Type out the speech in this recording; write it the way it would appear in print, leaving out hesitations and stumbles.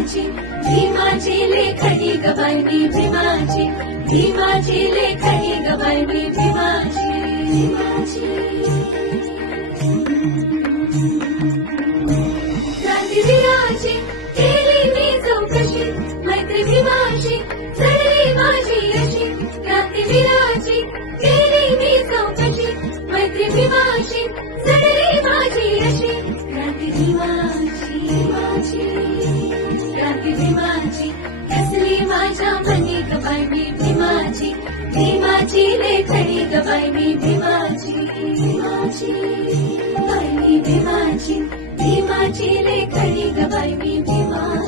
भीमाची भीमाची लेखणी ग बाई मी भीमाची भीमाची लेखणी ग बाई मी भीमाची क्रांतिवीराची केली मी चौकशी मैत्री भीमाची चढली माझी अशी क्रांतिवीराची केली मी चौकशी मैत्री भीमाची चढली माझी अशी क्रांती भीमाची क्रांती भीमाची कसली माझ्या मनी ग बाई मी भीमाची भीमाची लेखणी ग बाई मी भीमाची बाई मी भीमाची भीमाची लेखणी ग